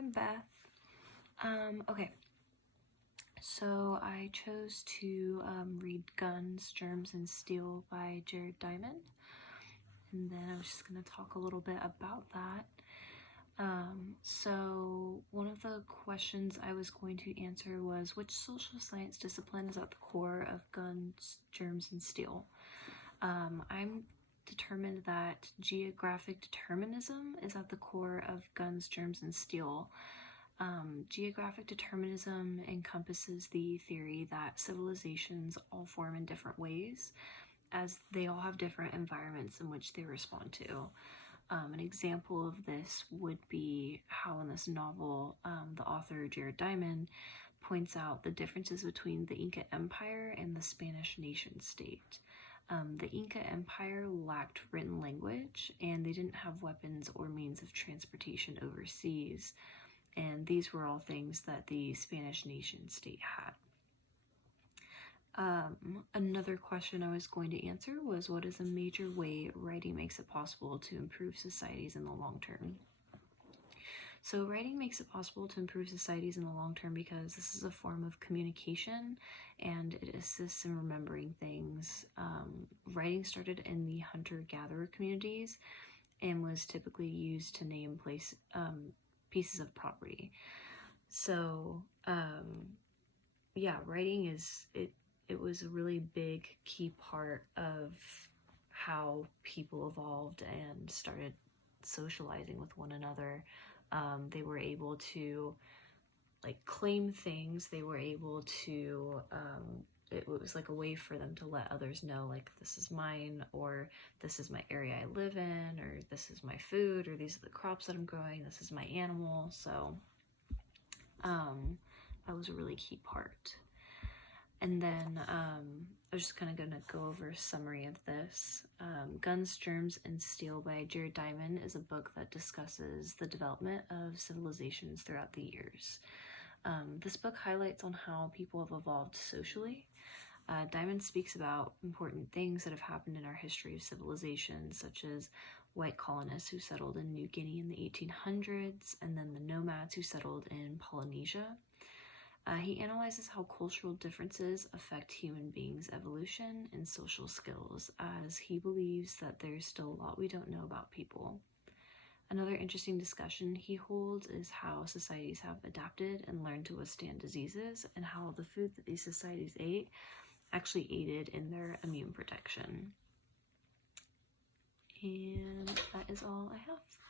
I'm Beth. Okay, so I chose to read Guns, Germs, and Steel by Jared Diamond, and then I was just going to talk a little bit about that. So one of the questions I was going to answer was, which social science discipline is at the core of Guns, Germs, and Steel? I'm determined that geographic determinism is at the core of Guns, Germs, and Steel. Geographic determinism encompasses the theory that civilizations all form in different ways, as they all have different environments in which they respond to. An example of this would be how in this novel, the author Jared Diamond points out the differences between the Inca Empire and the Spanish nation state. The Inca Empire lacked written language, and they didn't have weapons or means of transportation overseas, and these were all things that the Spanish nation state had. Another question I was going to answer was, what is a major way writing makes it possible to improve societies in the long term? So writing makes it possible to improve societies in the long term because this is a form of communication and it assists in remembering things. Writing started in the hunter-gatherer communities and was typically used to name pieces of property. So yeah, writing it was a really big key part of how people evolved and started socializing with one another. They were able to claim things. They were able to it was like a way for them to let others know, like, this is mine, or this is my area I live in, or this is my food, or these are the crops that I'm growing, this is my animal. So that was a really key part. And then I was just kind of going to go over a summary of this. Guns, Germs, and Steel by Jared Diamond is a book that discusses the development of civilizations throughout the years. This book highlights on how people have evolved socially. Diamond speaks about important things that have happened in our history of civilization, such as white colonists who settled in New Guinea in the 1800s, and then the nomads who settled in Polynesia. He analyzes how cultural differences affect human beings' evolution and social skills, as he believes that there's still a lot we don't know about people. Another interesting discussion he holds is how societies have adapted and learned to withstand diseases, and how the food that these societies ate actually aided in their immune protection. And that is all I have.